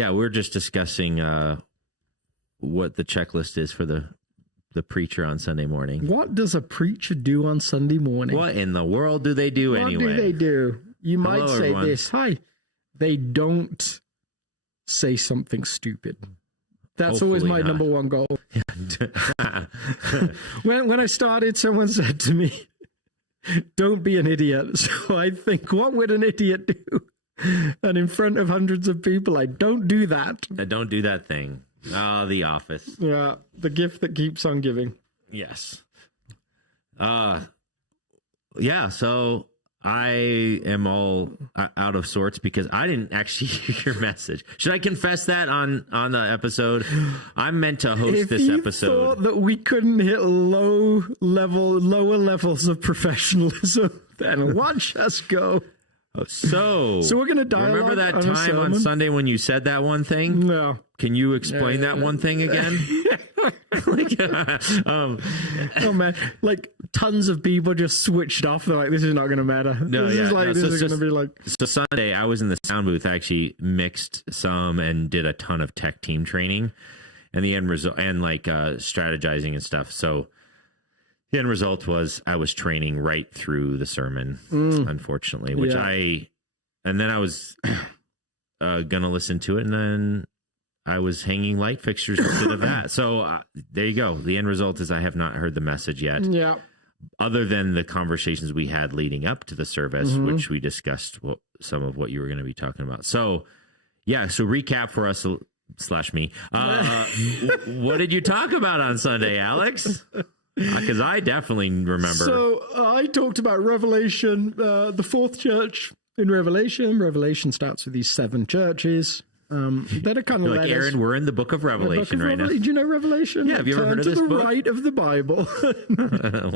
Yeah, we're just discussing what the checklist is for the preacher on Sunday morning. What does a preacher do on Sunday morning? What in the world do they do anyway? What do they do? You might say everyone. this. Hi. They don't say something stupid. That's Hopefully always my not. number one goal. When I started, someone said to me, don't be an idiot. So I think, what would an idiot do? And in front of hundreds of people, I don't do that. I don't do that thing. The Office. Yeah, the gift that keeps on giving. Yes. Yeah, so I am all out of sorts because I didn't actually hear your message. Should I confess that on the episode? I meant to host this episode. If you thought that we couldn't hit lower levels of professionalism, then watch us go. So we're going to dialogue. Remember that on time on Sunday when you said that one thing? No. Can you explain that one thing again? Oh man, like tons of people just switched off. They're like, this is not going to matter. This is going to be like. So Sunday, I was in the sound booth. I actually mixed some and did a ton of tech team training, and the end result and like strategizing and stuff. So the end result was I was training right through the sermon, unfortunately, and then I was gonna listen to it, and then I was hanging light fixtures instead of that. So there you go. The end result is I have not heard the message yet. Yeah. Other than the conversations we had leading up to the service, which we discussed some of what you were going to be talking about. So, yeah. So recap for us / me. What did you talk about on Sunday, Alex? Because I definitely remember. So I talked about Revelation, the fourth church in Revelation. Revelation starts with these 7 churches. That are kind of like Aaron, we're in the book of Revelation right now. Do you know Revelation? Yeah, have you ever heard of this book? Turn to the right of the Bible.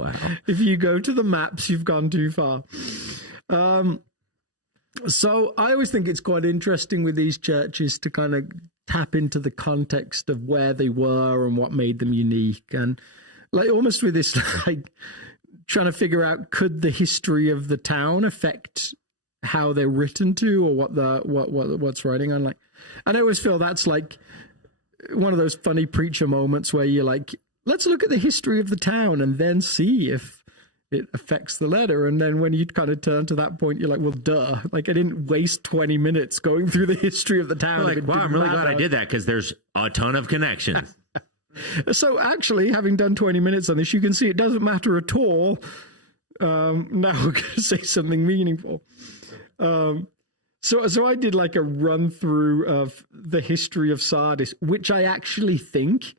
Wow. If you go to the maps, you've gone too far. So I always think it's quite interesting with these churches to kind of tap into the context of where they were and what made them unique. And like almost with this, like trying to figure out, could the history of the town affect how they're written to, or what's writing on? Like, and I always feel that's like one of those funny preacher moments where you're like, let's look at the history of the town and then see if it affects the letter. And then when you kind of turn to that point, you're like, well, duh. Like, I didn't waste 20 minutes going through the history of the town. Like, wow, I'm really glad I did that because there's a ton of connections. So actually, having done 20 minutes on this, you can see it doesn't matter at all. Now we're going to say something meaningful. So I did like a run through of the history of Sardis, which I actually think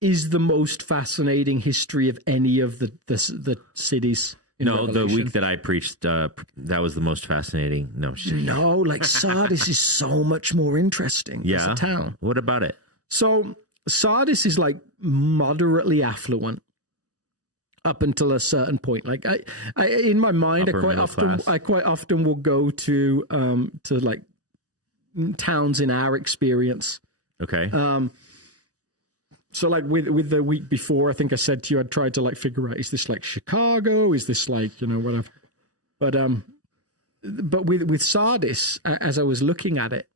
is the most fascinating history of any of the cities. No, Revelation. The week that I preached, that was the most fascinating. No, like Sardis is so much more interesting as a town. What about it? So Sardis is like moderately affluent up until a certain point. Like I in my mind, I quite often will go to like towns in our experience. Okay. So like with the week before, I think I said to you, I'd tried to like figure out, is this like Chicago? Is this like, whatever? But with Sardis, as I was looking at it,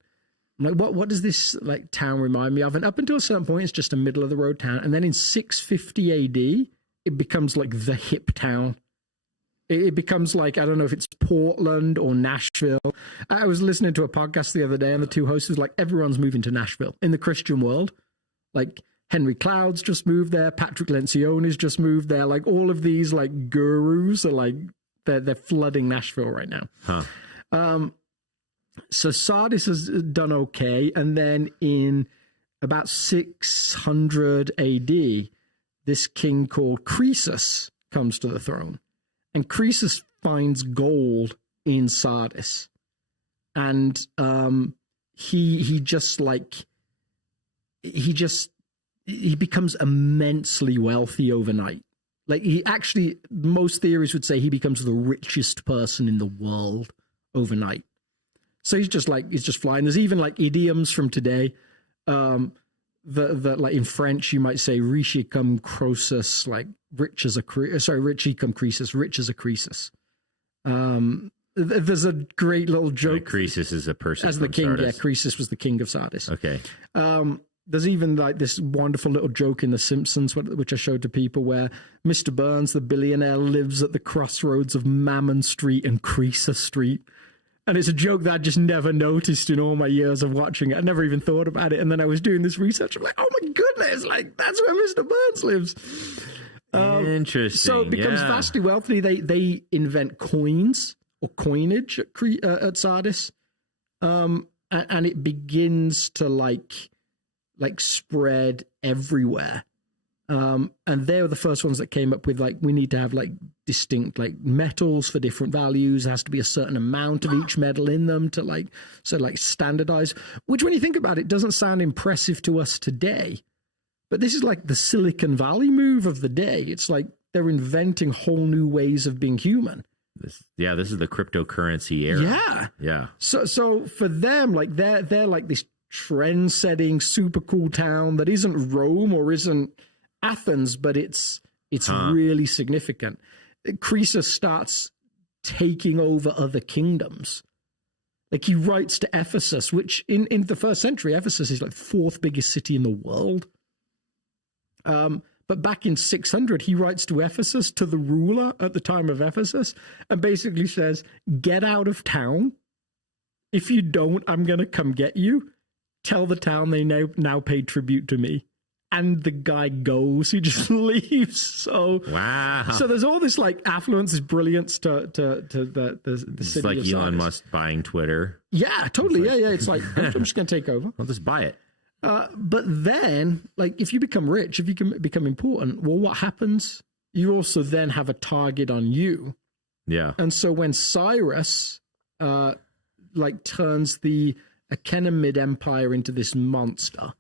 I'm like, what does this like town remind me of? And up until a certain point, it's just a middle of the road town. And then in 650 AD, it becomes like the hip town. It becomes like, I don't know if it's Portland or Nashville. I was listening to a podcast the other day, and the two hosts was like, everyone's moving to Nashville in the Christian world. Like Henry Cloud's just moved there. Patrick Lencioni's just moved there. Like all of these like gurus are like, they're flooding Nashville right now. Huh. So Sardis has done okay. And then in about 600 AD, this king called Croesus comes to the throne. And Croesus finds gold in Sardis. And he becomes immensely wealthy overnight. Like most theories would say he becomes the richest person in the world overnight. So he's just flying. There's even like idioms from today that like in French you might say riche comme Croesus, like rich as a Croesus, rich as a Croesus. There's a great little joke. Croesus is a person as the from king. Sardis. Yeah, Croesus was the king of Sardis. Okay. There's even like this wonderful little joke in The Simpsons, which I showed to people, where Mr. Burns, the billionaire, lives at the crossroads of Mammon Street and Croesus Street. And it's a joke that I just never noticed in all my years of watching it. I never even thought about it. And then I was doing this research. I'm like, oh my goodness, like that's where Mr. Burns lives. Interesting. So it becomes vastly wealthy. They invent coins or coinage at Sardis. And it begins to like spread everywhere. And they were the first ones that came up with like, we need to have like distinct like metals for different values. There has to be a certain amount of each metal in them to like standardize, which when you think about it, doesn't sound impressive to us today. But this is like the Silicon Valley move of the day. It's like they're inventing whole new ways of being human. This is the cryptocurrency era. Yeah. So for them, like they're like this trend-setting, super cool town that isn't Rome or isn't Athens, but it's really significant. Croesus starts taking over other kingdoms. Like he writes to Ephesus, which in the first century, Ephesus is like fourth biggest city in the world. But back in 600, he writes to Ephesus, to the ruler at the time of Ephesus, and basically says, get out of town. If you don't, I'm going to come get you. Tell the town they now pay tribute to me. And the guy goes, he just leaves. So wow. So there's all this like affluence, this brilliance to the It's city like of Elon Sardis. Musk buying Twitter. Yeah, totally. Yeah. It's like, I'm just going to take over. I'll just buy it. But then, like, if you become rich, if you can become important, well, what happens? You also then have a target on you. Yeah. And so when Cyrus, turns the Achaemenid Empire into this monster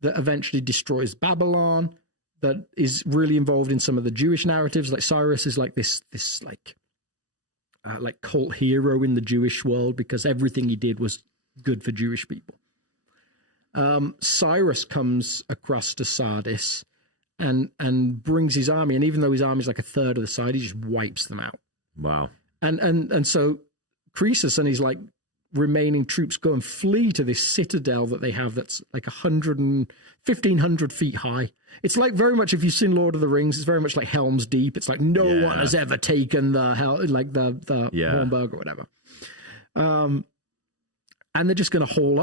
that eventually destroys Babylon, that is really involved in some of the Jewish narratives. Like Cyrus is like this cult hero in the Jewish world because everything he did was good for Jewish people. Cyrus comes across to Sardis and brings his army, and even though his army is like a third of the size, he just wipes them out. Wow. And so Croesus and his like remaining troops go and flee to this citadel that they have that's like 1,500 feet high. It's like very much, if you've seen Lord of the Rings, it's very much like Helm's Deep. It's like no one has ever taken the Hornburg or whatever. And they're just going to hold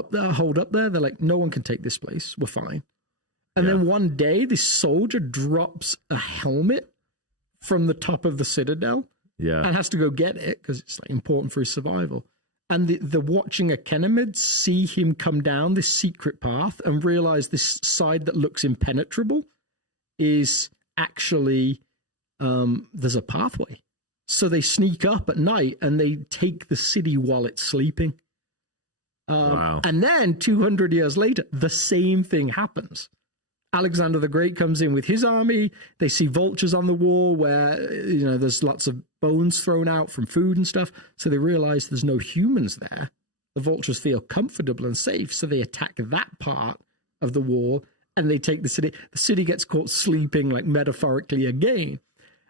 up there. They're like, no one can take this place. We're fine. And then one day, this soldier drops a helmet from the top of the citadel and has to go get it because it's like important for his survival. And the watching Achaemenids see him come down this secret path and realize this side that looks impenetrable is actually, there's a pathway. So they sneak up at night and they take the city while it's sleeping. Wow. And then 200 years later, the same thing happens. Alexander the Great comes in with his army. They see vultures on the wall where, there's lots of bones thrown out from food and stuff. So they realize there's no humans there. The vultures feel comfortable and safe. So they attack that part of the wall and they take the city. The city gets caught sleeping, like metaphorically again.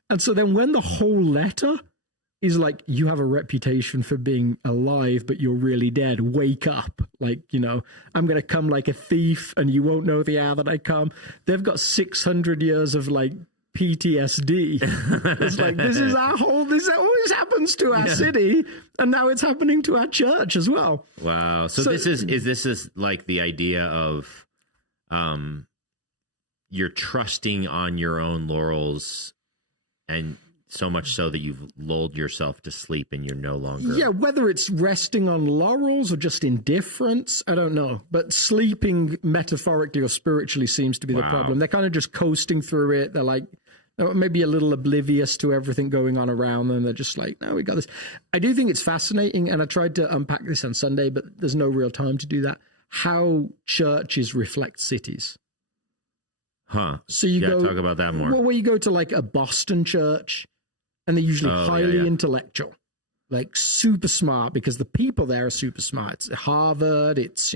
And so then when the whole letter is like, you have a reputation for being alive, but you're really dead. Wake up. Like, I'm going to come like a thief and you won't know the hour that I come. They've got 600 years of like PTSD. It's like, this always happens to our city. And now it's happening to our church as well. Wow. So this is like the idea of, you're trusting on your own laurels, and so much so that you've lulled yourself to sleep and you're no longer. Yeah, whether it's resting on laurels or just indifference, I don't know. But sleeping metaphorically or spiritually seems to be the problem. They're kind of just coasting through it. They're like, maybe a little oblivious to everything going on around them. They're just like, no, we got this. I do think it's fascinating, and I tried to unpack this on Sunday, but there's no real time to do that, how churches reflect cities. Huh. So you go talk about that more. Well, where you go to like a Boston church, and they're usually highly intellectual, like super smart, because the people there are super smart. It's Harvard, it's,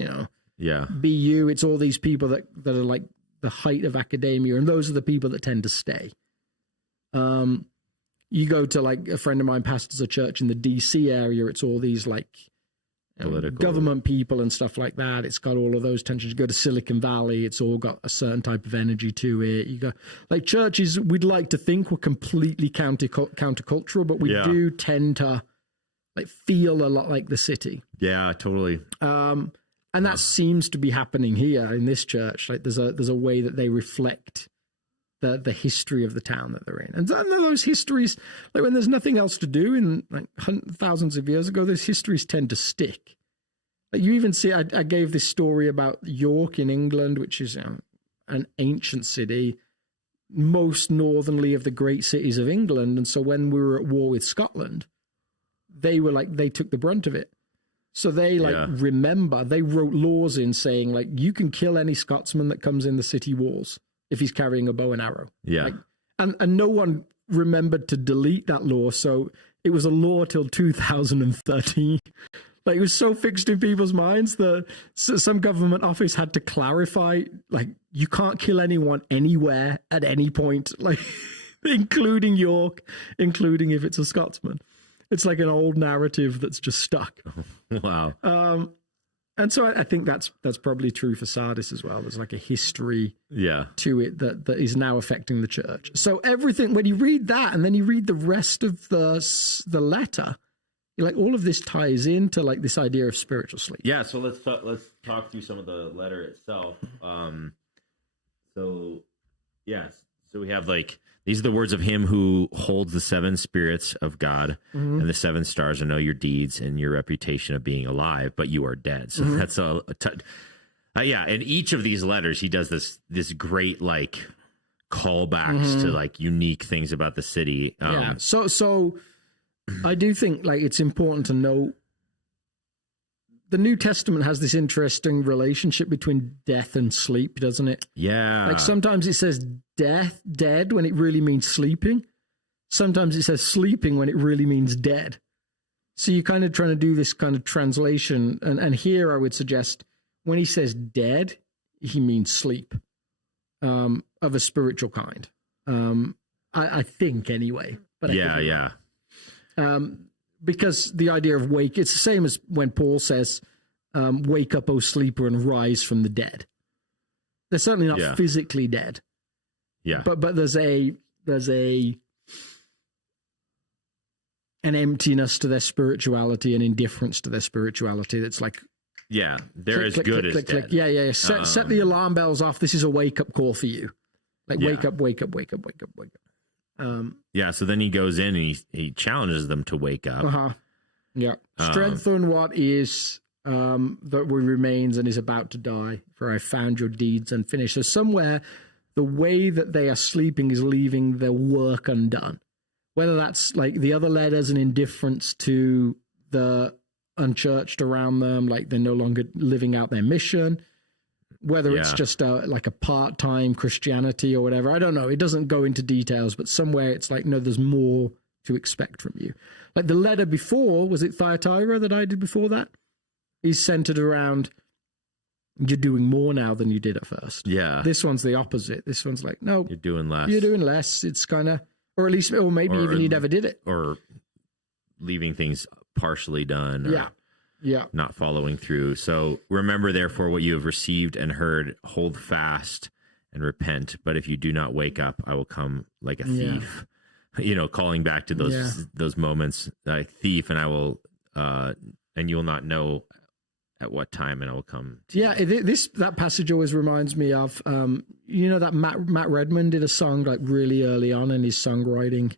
BU, it's all these people that are like the height of academia, and those are the people that tend to stay. You go to like a friend of mine pastors a church in the DC area. It's all these like government people and stuff like that. It's got all of those tensions. You go to Silicon Valley. It's all got a certain type of energy to it. You go like churches. We'd like to think we're completely countercultural, but we do tend to like feel a lot like the city. Yeah, totally. And that seems to be happening here in this church. Like there's a way that they reflect the history of the town that they're in. And those histories, like when there's nothing else to do in like thousands of years ago, those histories tend to stick. Like you even see, I gave this story about York in England, which is an ancient city, most northernly of the great cities of England. And so when we were at war with Scotland, they took the brunt of it. So they remember, they wrote laws in saying like, you can kill any Scotsman that comes in the city walls if he's carrying a bow and arrow. Yeah. Like, and no one remembered to delete that law. So it was a law till 2013. Like it was so fixed in people's minds that some government office had to clarify, like you can't kill anyone anywhere at any point, like including York, including if it's a Scotsman. It's like an old narrative that's just stuck. Wow. And so I think that's probably true for Sardis as well. There's like a history to it that is now affecting the church. So everything, when you read that and then you read the rest of the letter, you're like all of this ties into like this idea of spiritual sleep. Yeah, so let's talk through some of the letter itself. So we have like, these are the words of him who holds the seven spirits of God and the seven stars. I know your deeds and your reputation of being alive, but you are dead. So that's and each of these letters, he does this great like callbacks to like unique things about the city. So I do think like it's important to know the New Testament has this interesting relationship between death and sleep, doesn't it? Yeah. Like sometimes it says dead when it really means sleeping. Sometimes it says sleeping when it really means dead. So you're kind of trying to do this kind of translation. And here I would suggest when he says dead, he means sleep of a spiritual kind. I think anyway. But because the idea of wake, it's the same as when Paul says, wake up, O sleeper, and rise from the dead. They're certainly not physically dead. Yeah. But there's an emptiness to their spirituality and indifference to their spirituality that's like, they're as good as dead. Yeah. Set the alarm bells off. This is a wake up call for you. Like wake up. So then he goes in and he challenges them to wake up. Strengthen what is that remains and is about to die, for I found your deeds unfinished. So somewhere the way that they are sleeping is leaving their work undone. Whether that's like the other letters, an indifference to the unchurched around them, like they're no longer living out their mission, whether it's just like a part-time Christianity or whatever. I don't know. It doesn't go into details, but somewhere it's like, no, there's more to expect from you. Like the letter before, was it Thyatira that I did before that? He's centered around, you're doing more now than you did at first. Yeah. This one's the opposite. This one's like, no. You're doing less. You're doing less. It's kind of, or maybe even you never did it. Or leaving things partially done. Or not following through. So remember, therefore, what you have received and heard, hold fast and repent. But if you do not wake up, I will come like a thief. Calling back to those moments, thief, and I will, and you will not know at what time, and I will come. That passage always reminds me of, that Matt Redman did a song like really early on in his songwriting.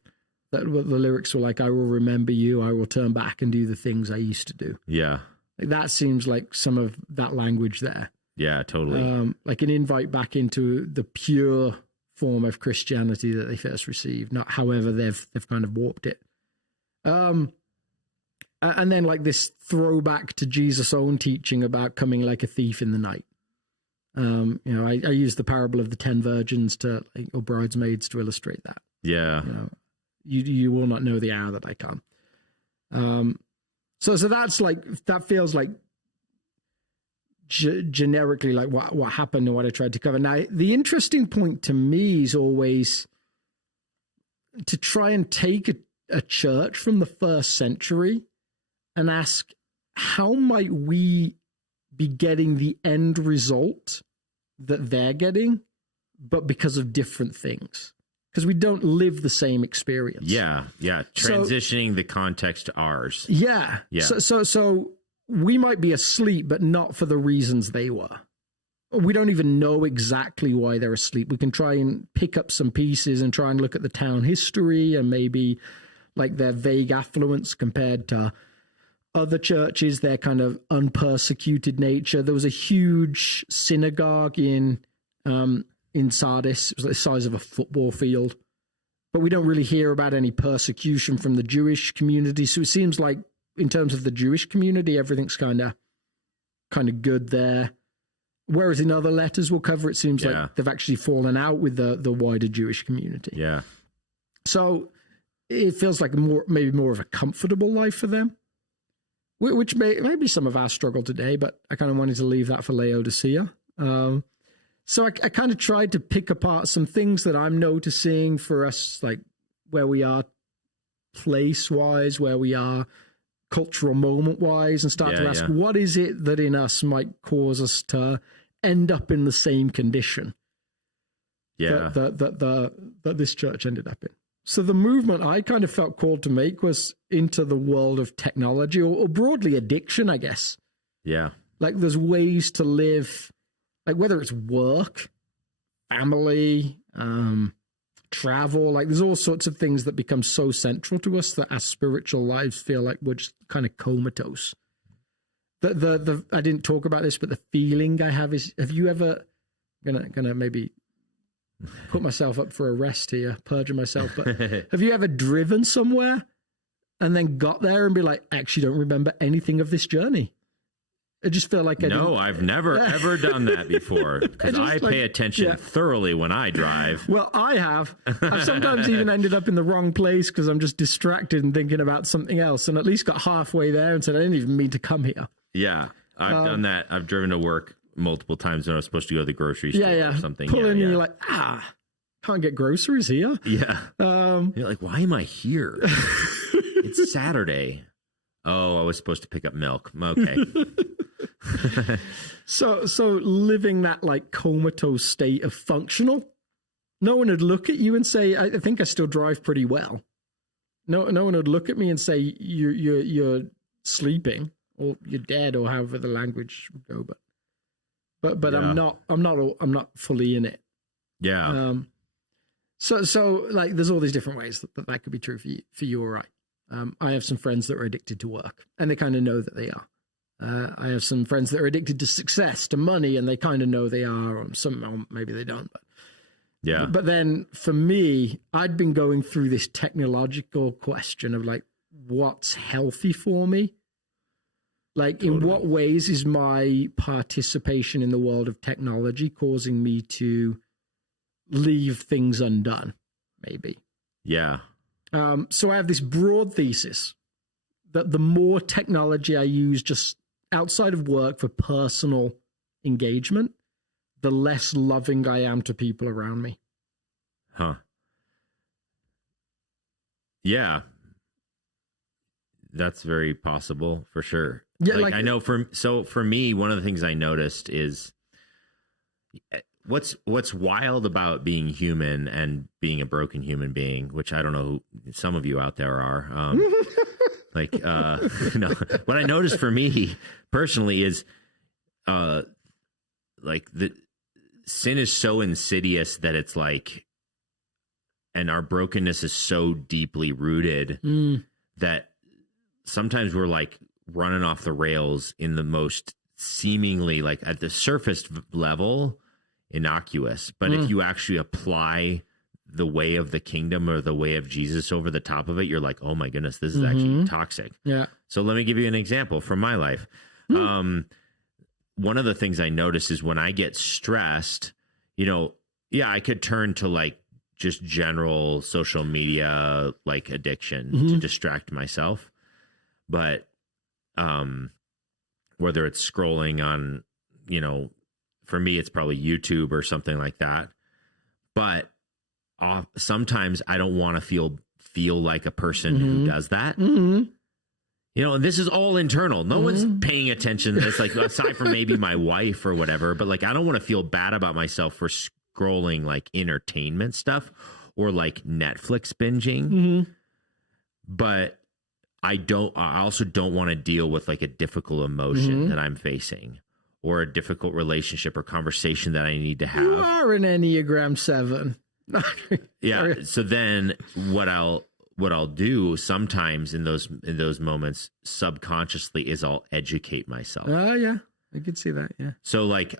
That the lyrics were like, I will remember you, I will turn back and do the things I used to do. Yeah. Like that seems like some of that language there. Yeah, totally. Like an invite back into the pure form of Christianity that they first received, not however they've kind of warped it. And then like this throwback to Jesus' own teaching about coming like a thief in the night. I use the parable of the 10 virgins or bridesmaids to illustrate that. Yeah. You will not know the hour that I come. So that's like, that feels like generically like what happened and what I tried to cover. Now, the interesting point to me is always to try and take a church from the first century and ask, how might we be getting the end result that they're getting, but because of different things? Because we don't live the same experience. Yeah. Transitioning the context to ours. Yeah. So we might be asleep, but not for the reasons they were. We don't even know exactly why they're asleep. We can try and pick up some pieces and try and look at the town history and maybe like their vague affluence compared to other churches, their kind of unpersecuted nature. There was a huge synagogue in Sardis. It was the size of a football field. But we don't really hear about any persecution from the Jewish community. So it seems like in terms of the Jewish community, everything's kind of good there. Whereas in other letters we'll cover, it seems like they've actually fallen out with the wider Jewish community. Yeah. So it feels like maybe more of a comfortable life for them, which may be some of our struggle today, but I kind of wanted to leave that for Laodicea. So I kind of tried to pick apart some things that I'm noticing for us, like where we are place-wise, where we are cultural moment-wise, and start to ask, what is it that in us might cause us to end up in the same condition that this church ended up in? So the movement I kind of felt called to make was into the world of technology, or broadly addiction, I guess. Yeah. Like there's ways to live, like whether it's work, family, travel, like there's all sorts of things that become so central to us that our spiritual lives feel like we're just kind of comatose. The I didn't talk about this, but the feeling I have is, have you ever, gonna maybe put myself up for arrest here, perjure myself, but have you ever driven somewhere and then got there and be like, I actually don't remember anything of this journey? I just feel like I've never ever done that before, because I pay attention thoroughly when I drive. Well, I have. I've sometimes even ended up in the wrong place because I'm just distracted and thinking about something else, and at least got halfway there and said, I didn't even mean to come here. Yeah, I've done that. I've driven to work multiple times when I was supposed to go to the grocery store or something. Pull in and you're like, can't get groceries here. Yeah. You're like, why am I here? It's Saturday. Oh, I was supposed to pick up milk. Okay. So living that like comatose state of functional, no one would look at you and say, I think I still drive pretty well. No one would look at me and say you're sleeping or you're dead or however the language would go. But I'm not fully in it. Yeah. So like there's all these different ways that could be true for you. All right. I have some friends that are addicted to work, and they kind of know that they are. I have some friends that are addicted to success, to money, and they kind of know they are, or maybe they don't. But then for me, I'd been going through this technological question of like, what's healthy for me? Like, totally. In what ways is my participation in the world of technology causing me to leave things undone, maybe? Yeah. So I have this broad thesis that the more technology I use just outside of work for personal engagement, the less loving I am to people around me. Huh. Yeah. That's very possible for sure. Yeah, like I know for me, one of the things I noticed is what's wild about being human and being a broken human being, which I don't know who some of you out there are. What I noticed for me personally is, like the sin is so insidious that it's like, and our brokenness is so deeply rooted that sometimes we're like running off the rails in the most seemingly, like at the surface level, innocuous. But if you actually apply the way of the kingdom or the way of Jesus over the top of it, you're like, oh my goodness, this is actually toxic. Yeah. So let me give you an example from my life. One of the things I notice is when I get stressed, I could turn to like just general social media, like addiction to distract myself. But whether it's scrolling on, for me, it's probably YouTube or something like that. But sometimes I don't want to feel like a person who does that. You know, and this is all internal. No one's paying attention to this, like aside from maybe my wife or whatever. But like, I don't want to feel bad about myself for scrolling like entertainment stuff or like Netflix binging. But I also don't want to deal with like a difficult emotion that I'm facing or a difficult relationship or conversation that I need to have. You are an Enneagram 7. Yeah. So then what I'll do sometimes in those moments subconsciously is I'll educate myself. Oh yeah, I could see that. Yeah. So like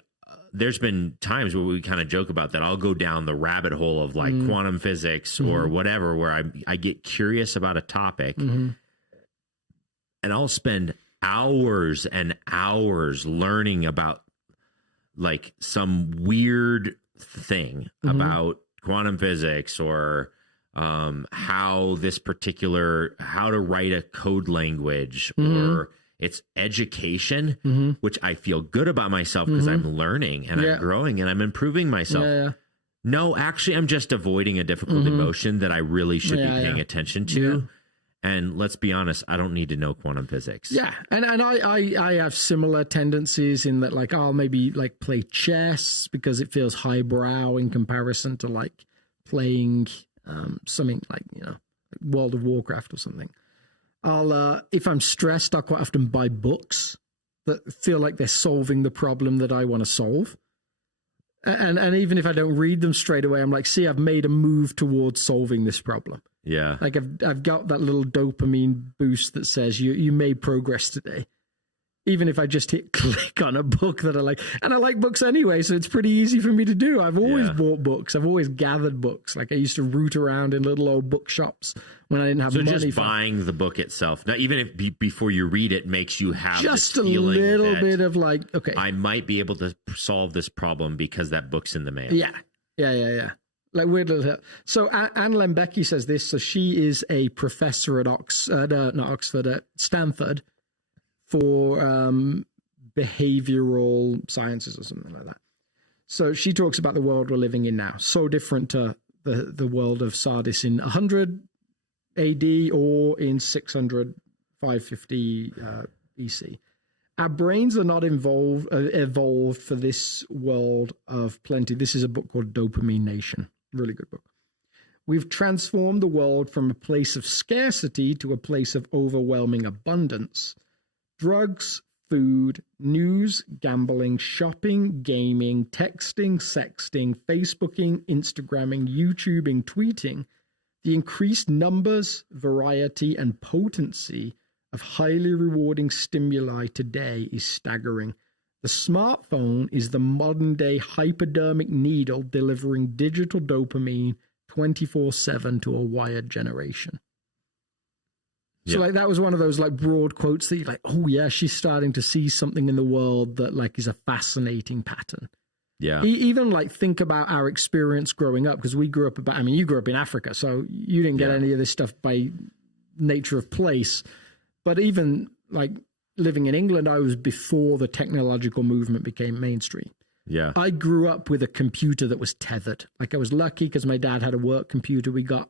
there's been times where we kind of joke about that. I'll go down the rabbit hole of like quantum physics or whatever, where I get curious about a topic and I'll spend hours and hours learning about like some weird thing about quantum physics or how to write a code language or it's education, which I feel good about myself because I'm learning and I'm growing and I'm improving myself. Yeah. No, actually, I'm just avoiding a difficult emotion that I really should be paying attention to. And let's be honest, I don't need to know quantum physics. Yeah, and I have similar tendencies in that, like, I'll maybe like play chess because it feels highbrow in comparison to like playing something like, you know, like World of Warcraft or something. I'll if I'm stressed, I'll quite often buy books that feel like they're solving the problem that I want to solve. And even if I don't read them straight away, I'm like, see, I've made a move towards solving this problem. Yeah. Like I've got that little dopamine boost that says you made progress today. Even if I just hit click on a book that I like. And I like books anyway, so it's pretty easy for me to do. I've always bought books. I've always gathered books. Like I used to root around in little old bookshops when I didn't have money. So just buying the book itself, now, even if before you read it, makes you have just this a little bit of like, okay, I might be able to solve this problem because that book's in the mail. Yeah. Like weird little. So Anne Lembecki says this. So she is a professor at Stanford for behavioral sciences or something like that. So she talks about the world we're living in now. So different to the world of Sardis in 100 AD or in 600, 550 BC. Our brains are not evolved for this world of plenty. This is a book called Dopamine Nation. Really good book. We've transformed the world from a place of scarcity to a place of overwhelming abundance. Drugs, food, news, gambling, shopping, gaming, texting, sexting, Facebooking, Instagramming, YouTubing, tweeting. The increased numbers, variety, and potency of highly rewarding stimuli today is staggering. The smartphone is the modern-day hypodermic needle delivering digital dopamine 24/7 to a wired generation. So like that was one of those like broad quotes that you're like, oh yeah, she's starting to see something in the world that like is a fascinating pattern. Yeah. Even like think about our experience growing up, because we grew up you grew up in Africa, so you didn't get any of this stuff by nature of place. But even like living in England, I was before the technological movement became mainstream. Yeah. I grew up with a computer that was tethered. Like I was lucky because my dad had a work computer. We got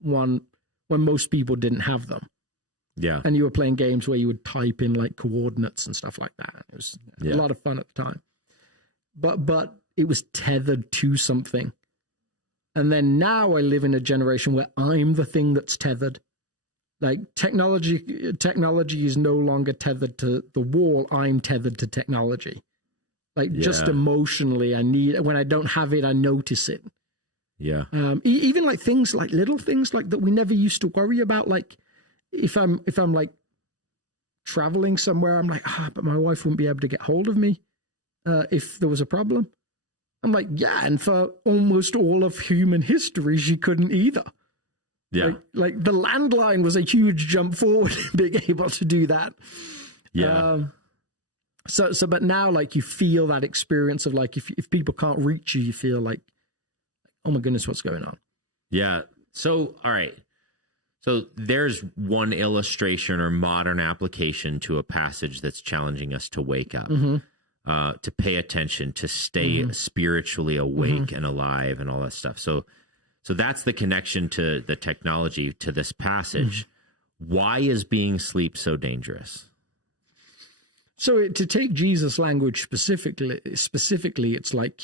one when most people didn't have them. Yeah. And you were playing games where you would type in like coordinates and stuff like that. It was a lot of fun at the time. But it was tethered to something. And then now I live in a generation where I'm the thing that's tethered. Like technology is no longer tethered to the wall. I'm tethered to technology. Like just emotionally, when I don't have it, I notice it. Yeah. Even like things like little things like that we never used to worry about. Like if I'm like traveling somewhere, I'm like, but my wife wouldn't be able to get hold of me if there was a problem. I'm like, yeah, and for almost all of human history, she couldn't either. Yeah. Like the landline was a huge jump forward in being able to do that. Yeah. But now like you feel that experience of like, if people can't reach you, you feel like, oh my goodness, what's going on? Yeah. So, all right. So there's one illustration or modern application to a passage that's challenging us to wake up, to pay attention, to stay spiritually awake and alive and all that stuff. So So that's the connection to the technology to this passage. Why is being asleep so dangerous? So to take Jesus' language specifically, it's like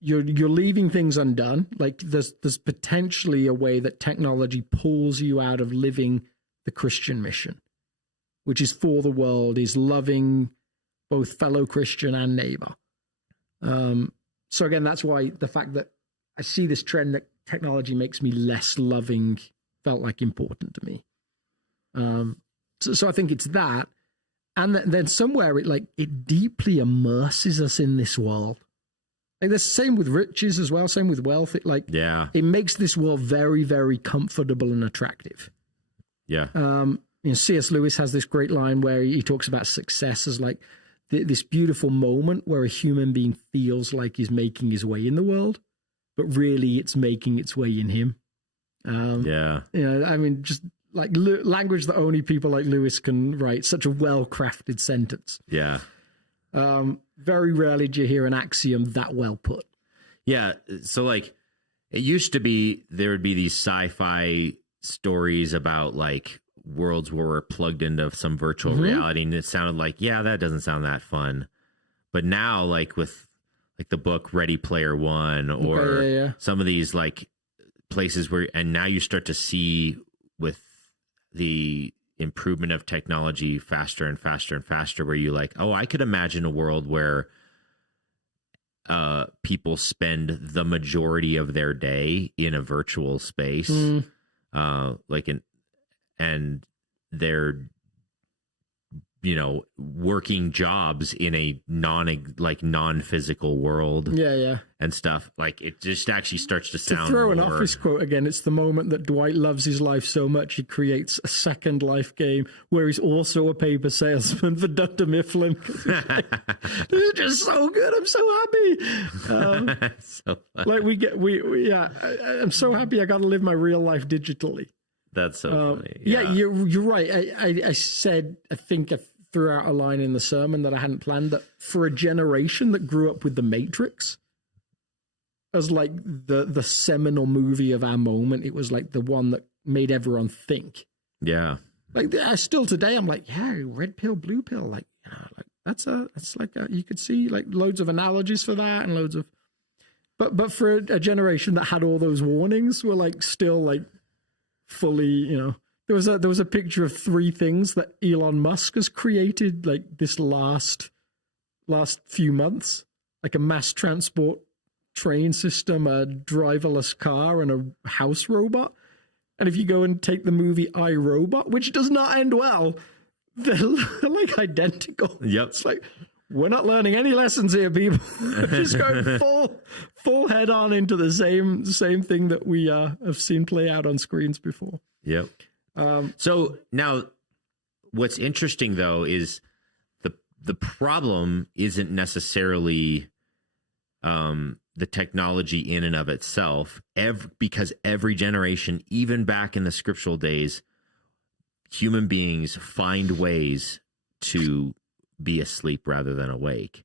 you're leaving things undone. Like there's potentially a way that technology pulls you out of living the Christian mission, which is for the world, is loving both fellow Christian and neighbor. So again, that's why the fact that I see this trend that technology makes me less loving felt like important to me. So I think it's that. And then somewhere it deeply immerses us in this world. Like the same with riches as well, same with wealth. It makes this world very, very comfortable and attractive. Yeah. C.S. Lewis has this great line where he talks about success as like this beautiful moment where a human being feels like he's making his way in the world, but really it's making its way in him. Just like language that only people like Lewis can write, such a well-crafted sentence. Yeah. Very rarely do you hear an axiom that well put. Yeah. So like it used to be, there would be these sci-fi stories about like worlds where we're plugged into some virtual reality, and it sounded like, yeah, that doesn't sound that fun. But now, like with like the book Ready Player One, or some of these like places where, and now you start to see with the improvement of technology faster and faster and faster, where you like, oh, I could imagine a world where people spend the majority of their day in a virtual space, and they're, working jobs in a non-physical world. Yeah. And stuff. Like it just actually starts to sound. To throw an Office quote again, it's the moment that Dwight loves his life so much he creates a Second Life game where he's also a paper salesman for Dr. Mifflin. This is just so good. I'm so happy. So I'm so happy I got to live my real life digitally. That's so funny. Yeah, you're right. I said, I think I threw out a line in the sermon that I hadn't planned, that for a generation that grew up with The Matrix as like the seminal movie of our moment, it was like the one that made everyone think. Yeah. Like still today, I'm like, yeah, red pill, blue pill. Like, that's you could see like loads of analogies for that and loads of, but for a generation that had all those warnings, were like still like fully, there was a picture of 3 things that Elon Musk has created like this last few months, like a mass transport train system, a driverless car, and a house robot. And if you go and take the movie I, Robot, which does not end well, they're like identical. Yep. It's like, we're not learning any lessons here, people. We're just going full head on into the same thing that we have seen play out on screens before. Yep. So now what's interesting though is the problem isn't necessarily the technology in and of itself, because every generation, even back in the scriptural days, human beings find ways to be asleep rather than awake.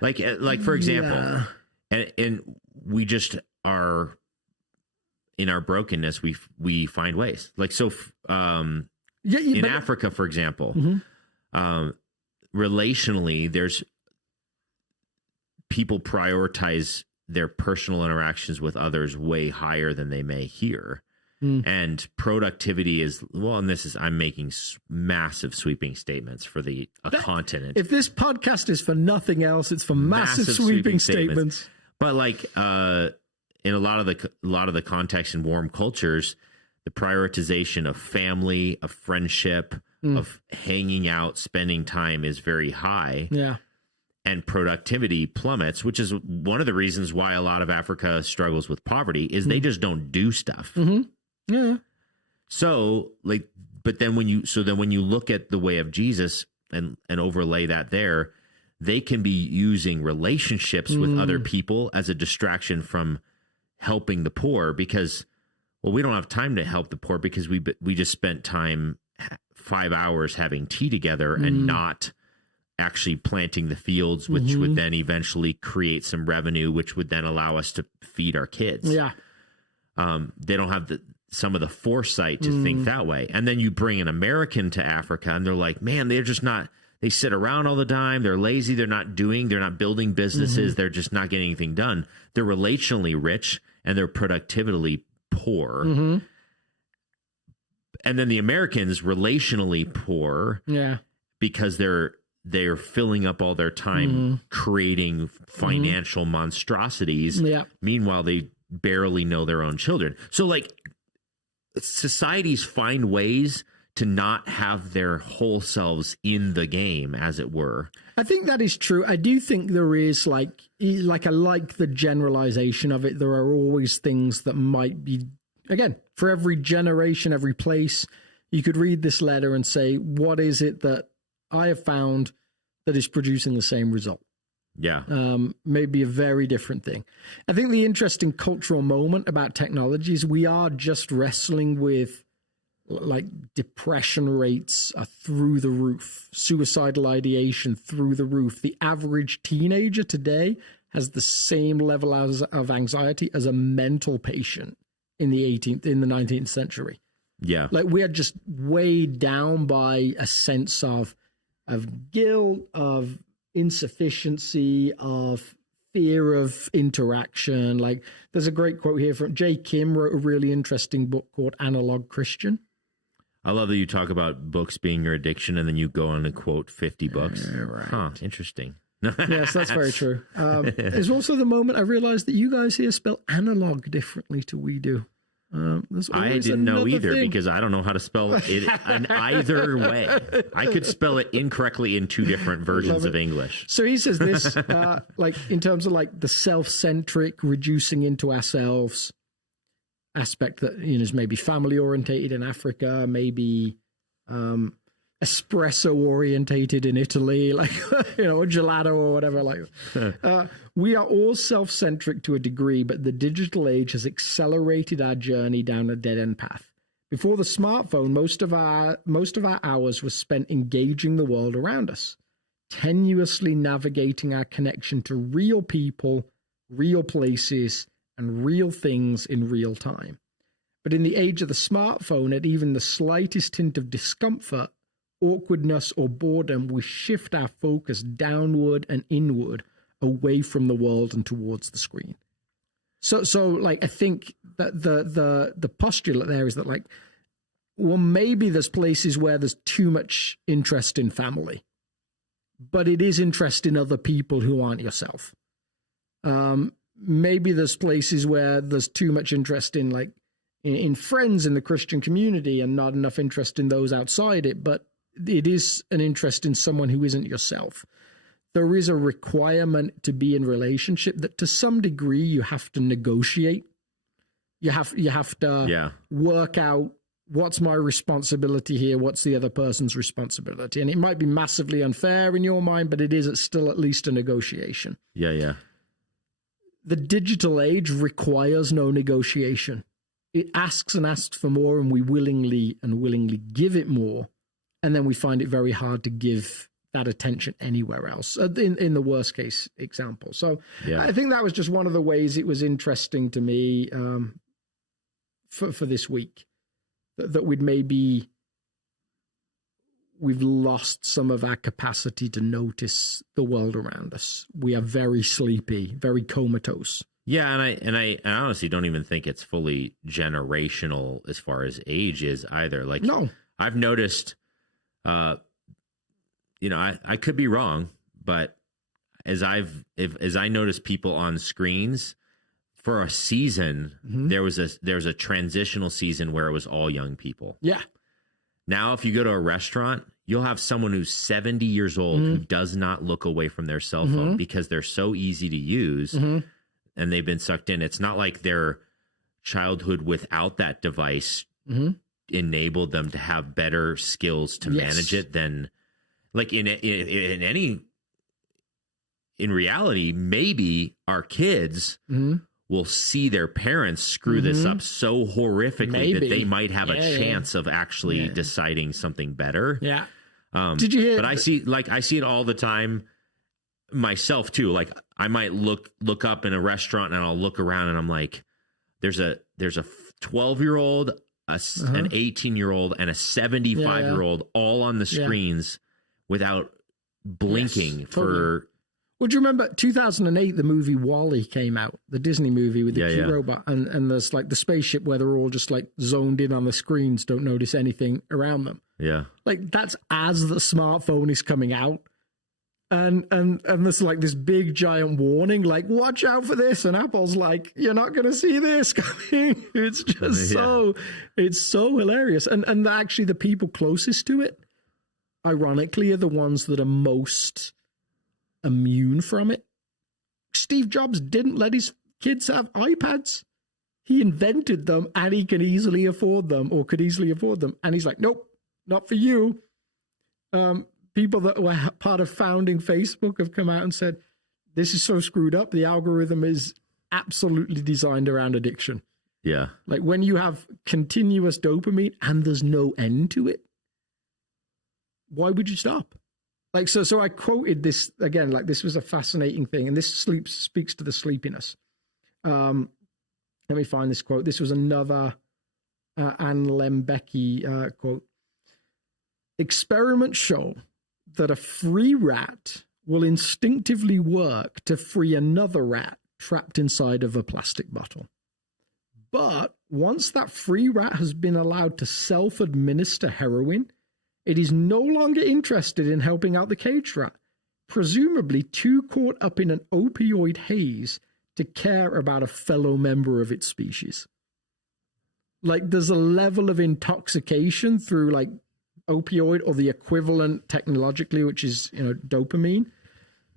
Like for example, and we just are, in our brokenness, we find ways. Like, so in Africa, for example, relationally, there's people prioritize their personal interactions with others way higher than they may here. And productivity is, well, and I'm making massive sweeping statements for a continent. If this podcast is for nothing else, it's for massive sweeping statements. But like in a lot of the context in warm cultures, the prioritization of family, of friendship, of hanging out, spending time is very high. Yeah. And productivity plummets, which is one of the reasons why a lot of Africa struggles with poverty, is they just don't do stuff. Yeah. So but then when you look at the way of Jesus and overlay that there, they can be using relationships with other people as a distraction from helping the poor, because, well, we don't have time to help the poor because we just spent time 5 hours having tea together and not actually planting the fields, which would then eventually create some revenue, which would then allow us to feed our kids. Yeah. they don't have some of the foresight to think that way. And then you bring an American to Africa and they're like, man, they're just not, they sit around all the time. They're lazy. They're not building businesses. They're just not getting anything done. They're relationally rich and they're productively poor. And then the Americans relationally poor because they're filling up all their time creating financial monstrosities. Meanwhile, they barely know their own children. So like societies find ways to not have their whole selves in the game, as it were. I think that is true. I do think there is like I like the generalization of it. There are always things that might be, again, for every generation, every place, you could read this letter and say, what is it that I have found that is producing the same result? Yeah. Maybe a very different thing. I think the interesting cultural moment about technology is we are just wrestling with like depression rates are through the roof, suicidal ideation through the roof. The average teenager today has the same level of anxiety as a mental patient in the 19th century. Yeah. Like we are just weighed down by a sense of guilt, of insufficiency, of fear of interaction. Like there's a great quote here from Jay Kim, wrote a really interesting book called Analog Christian. I love that you talk about books being your addiction and then you go on and quote 50 books. Right. Huh, interesting. Yes, that's very true. There's also the moment I realized that you guys here spell analog differently to we do. I didn't know either because I don't know how to spell it in either way. I could spell it incorrectly in two different versions of English. So he says this, like in terms of like the self-centric reducing into ourselves aspect that, you know, is maybe family orientated in Africa, maybe espresso orientated in Italy, like, you know, or gelato or whatever. Like, we are all self-centric to a degree, but the digital age has accelerated our journey down a dead-end path. Before the smartphone, most of our hours was spent engaging the world around us, tenuously navigating our connection to real people, real places, and real things in real time. But in the age of the smartphone, at even the slightest hint of discomfort, awkwardness, or boredom, we shift our focus downward and inward, away from the world and towards the screen. So like I think that the postulate there is that like, well, maybe there's places where there's too much interest in family, but it is interest in other people who aren't yourself. Maybe there's places where there's too much interest in like in friends in the Christian community and not enough interest in those outside it, but it is an interest in someone who isn't yourself. There is a requirement to be in relationship that to some degree you have to negotiate. You have to work out what's my responsibility here, what's the other person's responsibility. And it might be massively unfair in your mind, but it is still at least a negotiation. Yeah. The digital age requires no negotiation. It asks and asks for more, and we willingly give it more. And then we find it very hard to give that attention anywhere else, in the worst case example. So I think that was just one of the ways it was interesting to me for this week, that we've lost some of our capacity to notice the world around us. We are very sleepy, very comatose. Yeah, and I honestly don't even think it's fully generational as far as age is either. Like, no, I've noticed, you know, I could be wrong, but as I notice people on screens for a season, there's a transitional season where it was all young people. Yeah. Now, if you go to a restaurant, you'll have someone who's 70 years old who does not look away from their cell phone because they're so easy to use and they've been sucked in. It's not like their childhood without that device enabled them to have better skills to manage it than like in reality, maybe our kids will see their parents screw this up so horrifically that they might have a chance of actually deciding something better. Yeah. Did you hear? But I see it all the time myself too. Like I might look up in a restaurant and I'll look around and I'm like, there's a 12-year-old, an 18-year-old, and a 75-year-old all on the screens without blinking for. Well, do you remember 2008, the movie WALL-E came out, the Disney movie with the cute robot, and there's like the spaceship where they're all just like zoned in on the screens, don't notice anything around them. Yeah. Like that's as the smartphone is coming out. And there's like this big giant warning, like, watch out for this. And Apple's like, you're not going to see this coming. It's just it's so hilarious. And actually the people closest to it, ironically, are the ones that are most immune from it. Steve Jobs didn't let his kids have iPads. He invented them and he can easily afford them or could easily afford them. And he's like, nope, not for you. People that were part of founding Facebook have come out and said, this is so screwed up. The algorithm is absolutely designed around addiction. Yeah. Like when you have continuous dopamine and there's no end to it, why would you stop? Like, so I quoted this again, like this was a fascinating thing. And this speaks to the sleepiness. Let me find this quote. This was another Anne Lembecki quote. Experiments show that a free rat will instinctively work to free another rat trapped inside of a plastic bottle. But once that free rat has been allowed to self-administer heroin, it is no longer interested in helping out the caged rat, presumably too caught up in an opioid haze to care about a fellow member of its species. Like there's a level of intoxication through like opioid or the equivalent technologically, which is, dopamine,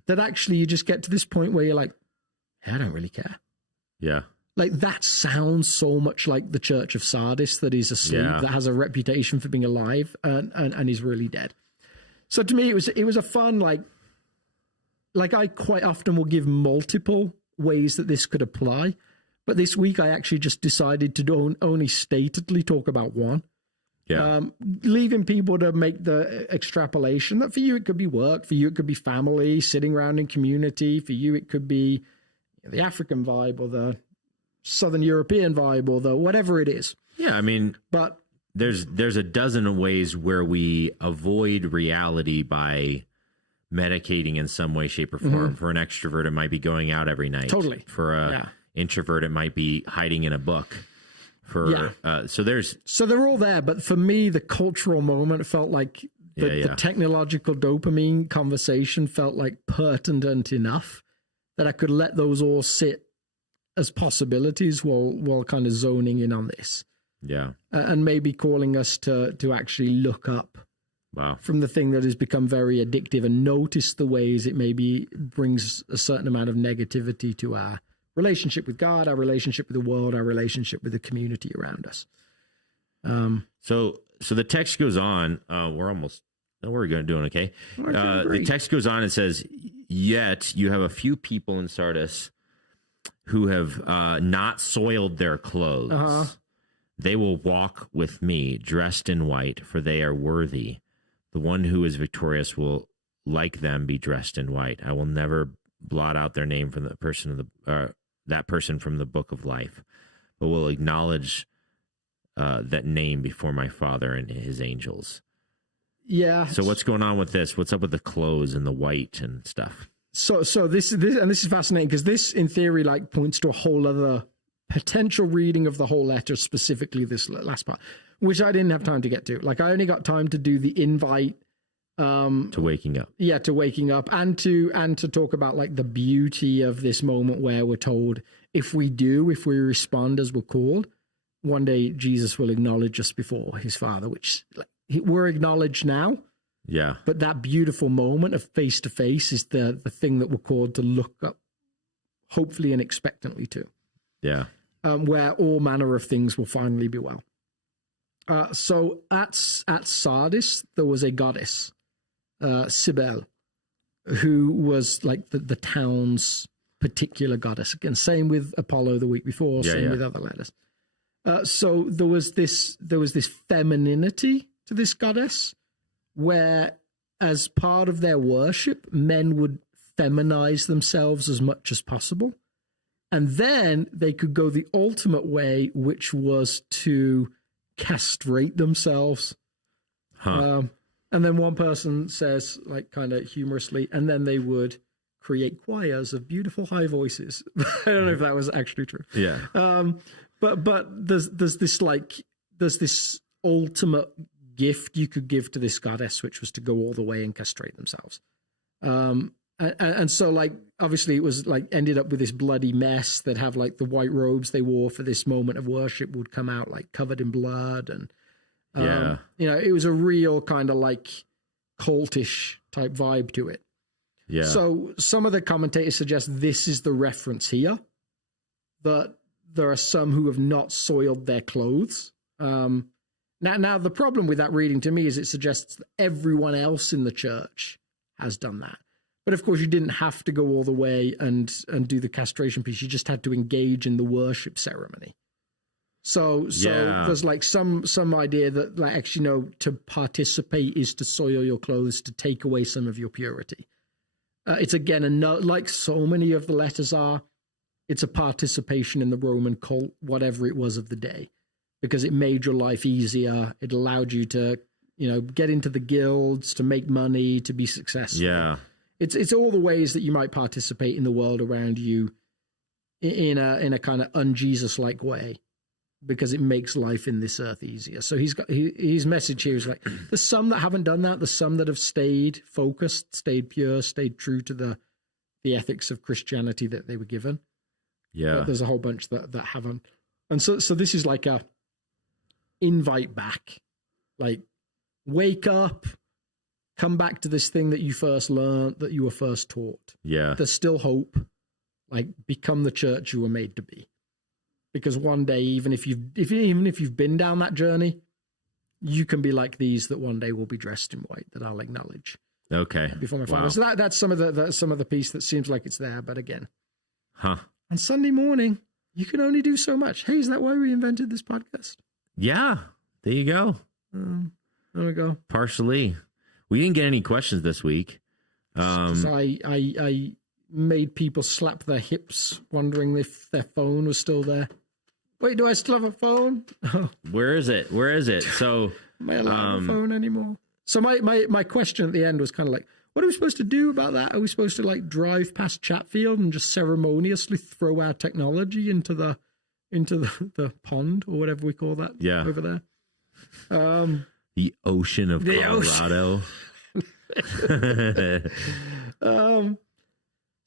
that actually you just get to this point where you're like, hey, I don't really care. Yeah. Like that sounds so much like the Church of Sardis that is asleep, that has a reputation for being alive and is really dead. So to me, it was a fun, like I quite often will give multiple ways that this could apply. But this week I actually just decided to only statedly talk about one. Yeah. Leaving people to make the extrapolation that for you it could be work, for you it could be family, sitting around in community, for you it could be the African vibe or the Southern European vibe or the whatever it is. Yeah, I mean, but there's a dozen ways where we avoid reality by medicating in some way, shape, or form. For an extrovert, it might be going out every night. Totally. For a introvert, it might be hiding in a book. So they're all there, but for me, the cultural moment felt like the technological dopamine conversation felt like pertinent enough that I could let those all sit as possibilities while kind of zoning in on this. Yeah. And maybe calling us to actually look up from the thing that has become very addictive and notice the ways it maybe brings a certain amount of negativity to our relationship with God, our relationship with the world, our relationship with the community around us. So the text goes on. We're doing okay. The text goes on and says, yet you have a few people in Sardis who have not soiled their clothes. They will walk with me dressed in white, for they are worthy. The one who is victorious will, like them, be dressed in white. I will never blot out their name from the person of that person from the book of life, but will acknowledge that name before my Father and his angels. Yeah. So what's going on with this? What's up with the clothes and the white and stuff? So this is fascinating because this, in theory, like points to a whole other potential reading of the whole letter, specifically this last part, which I didn't have time to get to. Like I only got time to do the invite to waking up. Yeah, to waking up and to talk about like the beauty of this moment where we're told if we respond as we're called, one day Jesus will acknowledge us before his Father, which we're acknowledged now. Yeah. But that beautiful moment of face to face is the thing that we're called to look up, hopefully and expectantly to. Yeah. Where all manner of things will finally be well. So at Sardis, there was a goddess, Cybele, who was like the town's particular goddess. Again, same with Apollo the week before, same with other letters. So there was this femininity to this goddess, where as part of their worship, men would feminize themselves as much as possible. And then they could go the ultimate way, which was to castrate themselves. And then one person says, like, kind of humorously, and then they would create choirs of beautiful high voices. I don't know if that was actually true. Yeah. But there's this ultimate gift you could give to this goddess, which was to go all the way and castrate themselves. And so, like, obviously it was like ended up with this bloody mess that have like the white robes they wore for this moment of worship would come out like covered in blood. And, you know, it was a real kind of like cultish type vibe to it. Yeah. So some of the commentators suggest this is the reference here, that there are some who have not soiled their clothes. Now the problem with that reading to me is it suggests that everyone else in the church has done that. But of course, you didn't have to go all the way and do the castration piece. You just had to engage in the worship ceremony. So there's like some idea that, like, actually, no, to participate is to soil your clothes, to take away some of your purity. It's again like so many of the letters are. It's a participation in the Roman cult, whatever it was of the day, because it made your life easier. It allowed you to, you know, get into the guilds, to make money, to be successful. Yeah. It's all the ways that you might participate in the world around you in a kind of un-Jesus-like way, because it makes life in this earth easier. So his message here is like, there's some that haven't done that. There's some that have stayed focused, stayed pure, stayed true to the ethics of Christianity that they were given. Yeah. But there's a whole bunch that haven't. And so this is like a invite back, like, wake up, come back to this thing that you first learned, that you were first taught. Yeah. There's still hope. Like, become the church you were made to be. Because one day, even if you've been down that journey, you can be like these that one day will be dressed in white, that I'll acknowledge. Okay. Before my Father. Wow. So that's some of the piece that seems like it's there, but again. On Sunday morning, you can only do so much. Hey, is that why we invented this podcast? Yeah. There you go. There we go. Partially. We didn't get any questions this week. I made people slap their hips, wondering if their phone was still there. Wait, do I still have a phone? Oh. Where is it? So, am I allowed a phone anymore? So my question at the end was kind of like, what are we supposed to do about that? Are we supposed to, like, drive past Chatfield and just ceremoniously throw our technology into the pond or whatever we call that over there? The ocean of Colorado.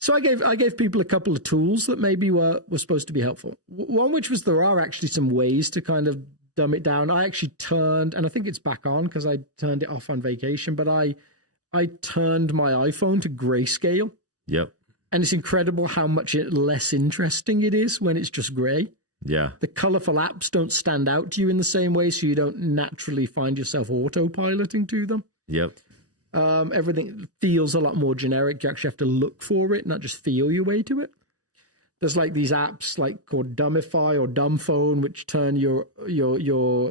So I gave people a couple of tools that maybe were supposed to be helpful. One, which was, there are actually some ways to kind of dumb it down. I actually turned, and I think it's back on because I turned it off on vacation, but I turned my iPhone to grayscale. Yep. And it's incredible how much less interesting it is when it's just gray. Yeah. The colorful apps don't stand out to you in the same way, so you don't naturally find yourself autopiloting to them. Yep. Everything feels a lot more generic. You actually have to look for it, not just feel your way to it. There's like these apps like called Dumbify or Dumb Phone, which turn your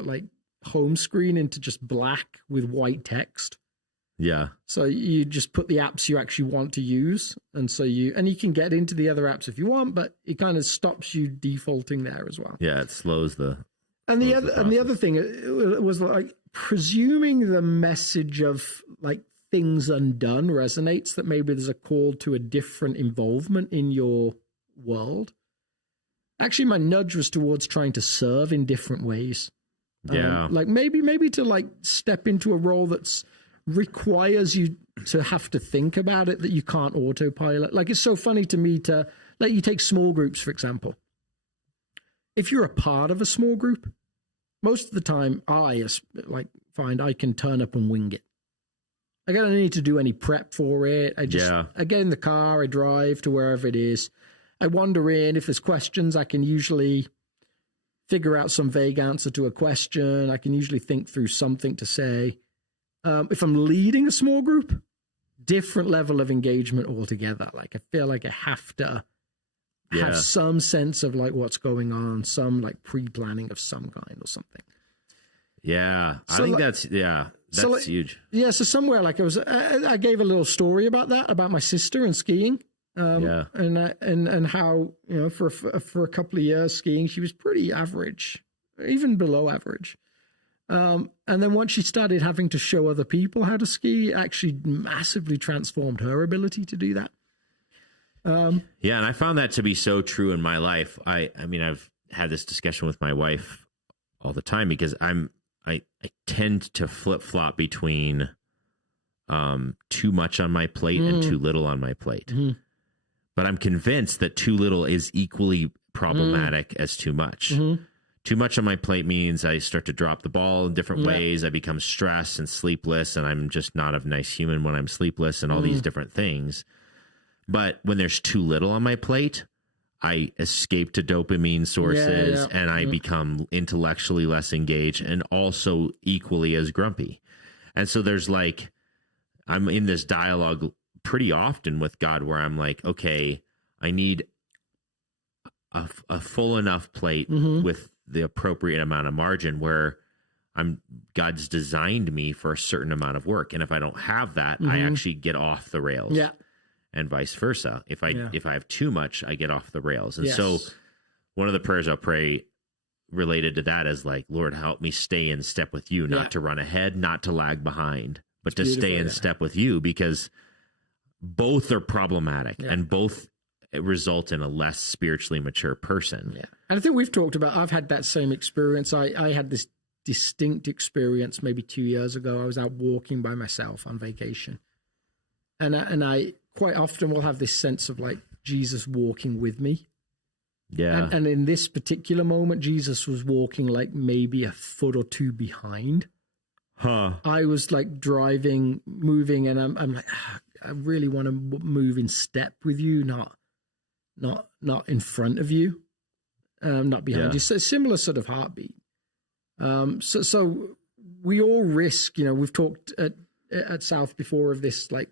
like home screen into just black with white text. Yeah. So you just put the apps you actually want to use, and you can get into the other apps if you want, but it kind of stops you defaulting there as well. Yeah, it slows the. And the other thing was, like, presuming the message of, like, things undone resonates, that maybe there's a call to a different involvement in your world. Actually, my nudge was towards trying to serve in different ways. Yeah. Like maybe to, like, step into a role that's requires you to have to think about it, that you can't autopilot. Like, it's so funny to me to, like, you take small groups, for example. If you're a part of a small group, most of the time I find I can turn up and wing it. I don't need to do any prep for it. I get in the car, I drive to wherever it is. I wander in. If there's questions, I can usually figure out some vague answer to a question. I can usually think through something to say. If I'm leading a small group, different level of engagement altogether. Like, I feel like I have to have some sense of, like, what's going on, some, like, pre-planning of some kind or something. Yeah, so, I think that's huge. Yeah, so somewhere, like, I gave a little story about that, about my sister and skiing. And how, for a couple of years skiing, she was pretty average, even below average. And then once she started having to show other people how to ski, it actually massively transformed her ability to do that. And I found that to be so true in my life. I mean, I've had this discussion with my wife all the time because I tend to flip-flop between too much on my plate and too little on my plate. Mm-hmm. But I'm convinced that too little is equally problematic as too much. Mm-hmm. Too much on my plate means I start to drop the ball in different ways. I become stressed and sleepless, and I'm just not a nice human when I'm sleepless and all these different things. But when there's too little on my plate, I escape to dopamine sources and I become intellectually less engaged and also equally as grumpy. And so there's like, I'm in this dialogue pretty often with God where I'm like, okay, I need a full enough plate with the appropriate amount of margin where God's designed me for a certain amount of work. And if I don't have that, I actually get off the rails. Yeah. And vice versa. If I have too much, I get off the rails. And so one of the prayers I'll pray related to that is like, Lord, help me stay in step with you, not to run ahead, not to lag behind, but to stay in step with you, because both are problematic and both result in a less spiritually mature person. Yeah. And I think we've talked about, I've had that same experience. I had this distinct experience maybe 2 years ago. I was out walking by myself on vacation. And I quite often will have this sense of like Jesus walking with me. Yeah. And in this particular moment, Jesus was walking like maybe a foot or two behind. I was like driving, moving, and I'm like, I really want to move in step with you, not in front of you, not behind you. So similar sort of heartbeat. So we all risk, we've talked at South before of this like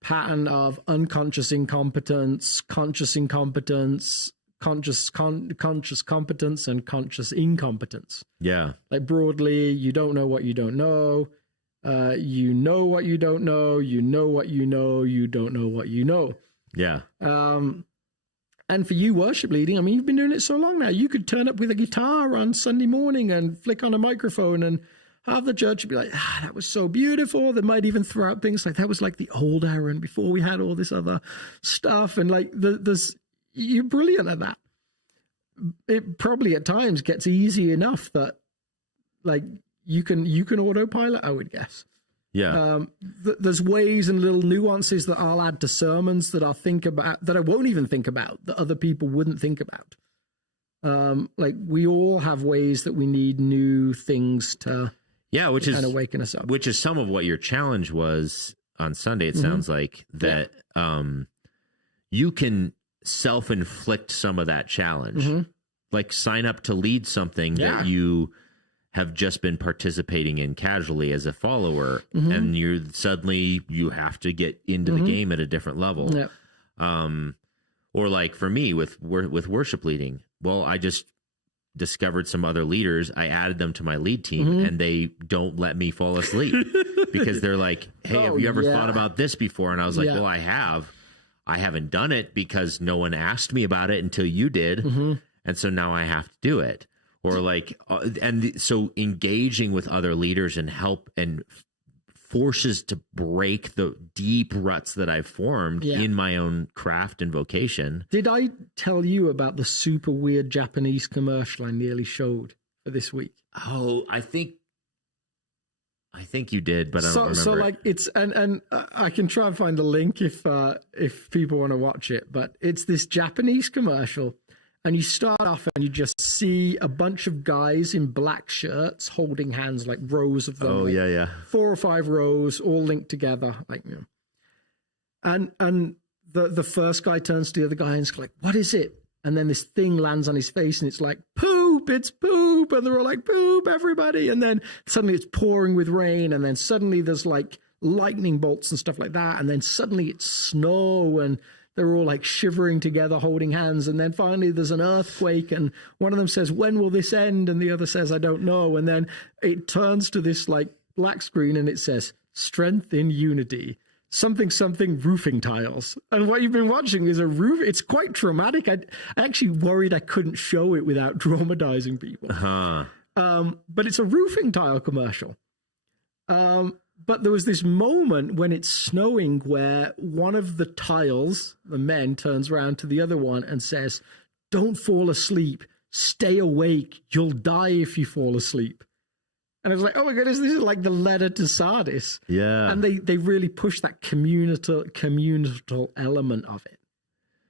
pattern of unconscious incompetence, conscious incompetence, conscious competence, and conscious incompetence. Yeah. Like broadly, you don't know what you don't know. You know what you don't know. You know what you know. You don't know what you know. Yeah. And for you worship leading, I mean, you've been doing it so long now. You could turn up with a guitar on Sunday morning and flick on a microphone and have the church be like, that was so beautiful. They might even throw out things like, that was like the old Aaron before we had all this other stuff. And like, you're brilliant at that. It probably at times gets easy enough that like you can autopilot, I would guess. Yeah. There's ways and little nuances that I'll add to sermons that I'll think about, that I won't even think about, that other people wouldn't think about. Like we all have ways that we need new things to which is kind of waken us up. Which is some of what your challenge was on Sunday. It sounds like that you can self-inflict some of that challenge. Like sign up to lead something that you have just been participating in casually as a follower, and you have to get into the game at a different level. Yep. Or like for me with worship leading, well, I just discovered some other leaders. I added them to my lead team, and they don't let me fall asleep because they're like, "Hey, have you ever thought about this before?" And I was like, "Well, I have. I haven't done it because no one asked me about it until you did, and so now I have to do it." Or like, so engaging with other leaders and help and forces to break the deep ruts that I've formed in my own craft and vocation. Did I tell you about the super weird Japanese commercial I nearly showed for this week? Oh, I think you did, but I don't remember. So like it's and I can try and find the link if people want to watch it. But it's this Japanese commercial. And you start off and you just see a bunch of guys in black shirts holding hands, like rows of them. Oh, like 4 or 5 rows, all linked together. Like, And the first guy turns to the other guy and is like, "What is it?" And then this thing lands on his face and it's like, "Poop, it's poop." And they're all like, "Poop, everybody." And then suddenly it's pouring with rain. And then suddenly there's like lightning bolts and stuff like that. And then suddenly it's snow and they're all like shivering together, holding hands. And then finally there's an earthquake and one of them says, "When will this end?" And the other says, "I don't know." And then it turns to this like black screen and it says, "Strength in unity." something roofing tiles. And what you've been watching is a roof. It's quite traumatic. I actually worried I couldn't show it without traumatizing people. But it's a roofing tile commercial. But there was this moment when it's snowing where one of the tiles, the men, turns around to the other one and says, "Don't fall asleep. Stay awake. You'll die if you fall asleep." And I was like, oh my goodness, this is like the letter to Sardis. Yeah. And they really push that communal element of it.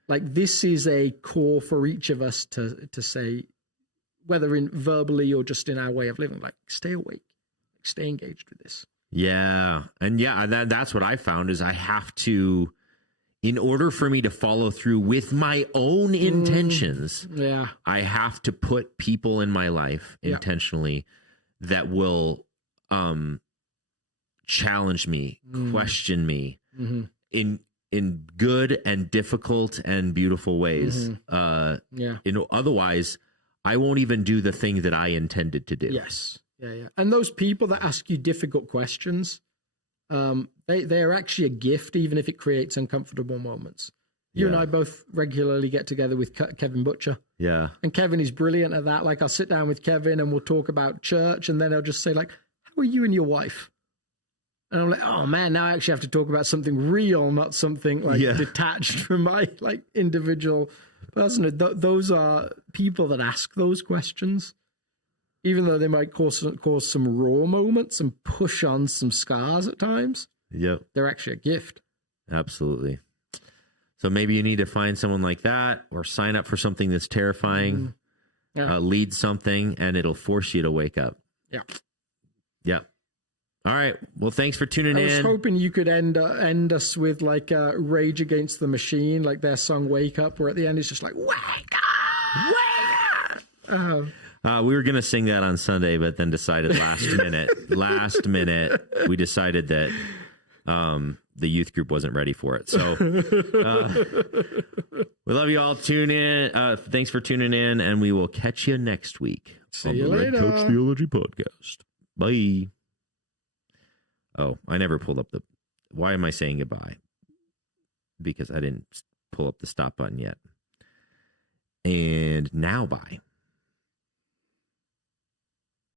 Like, this is a core for each of us to say, whether in verbally or just in our way of living, like, stay awake, stay engaged with this. Yeah. And yeah, that's what I found is I have to, in order for me to follow through with my own intentions, I have to put people in my life intentionally that will challenge me, question me in good and difficult and beautiful ways. Otherwise, I won't even do the thing that I intended to do. Yes. Yeah. And those people that ask you difficult questions, they are actually a gift, even if it creates uncomfortable moments. You and I both regularly get together with Kevin Butcher. Yeah. And Kevin is brilliant at that. Like, I'll sit down with Kevin and we'll talk about church, and then he'll just say, like, how are you and your wife? And I'm like, oh man, now I actually have to talk about something real, not something like detached from my like individual person. Those are people that ask those questions, even though they might cause some raw moments and push on some scars at times. Yep. They're actually a gift. Absolutely. So maybe you need to find someone like that, or sign up for something that's terrifying, lead something, and it'll force you to wake up. Yeah. Yep. All right. Well, thanks for tuning in. I was hoping you could end us with like Rage Against the Machine, like their song "Wake Up," where at the end it's just like "Wake up, wake up." We were gonna sing that on Sunday, but then decided last minute, we decided that the youth group wasn't ready for it. So we love you all. Tune in. Thanks for tuning in, and we will catch you next week on the Red Couch Theology Podcast. Bye. Oh, I never pulled up why am I saying goodbye? Because I didn't pull up the stop button yet. And now bye.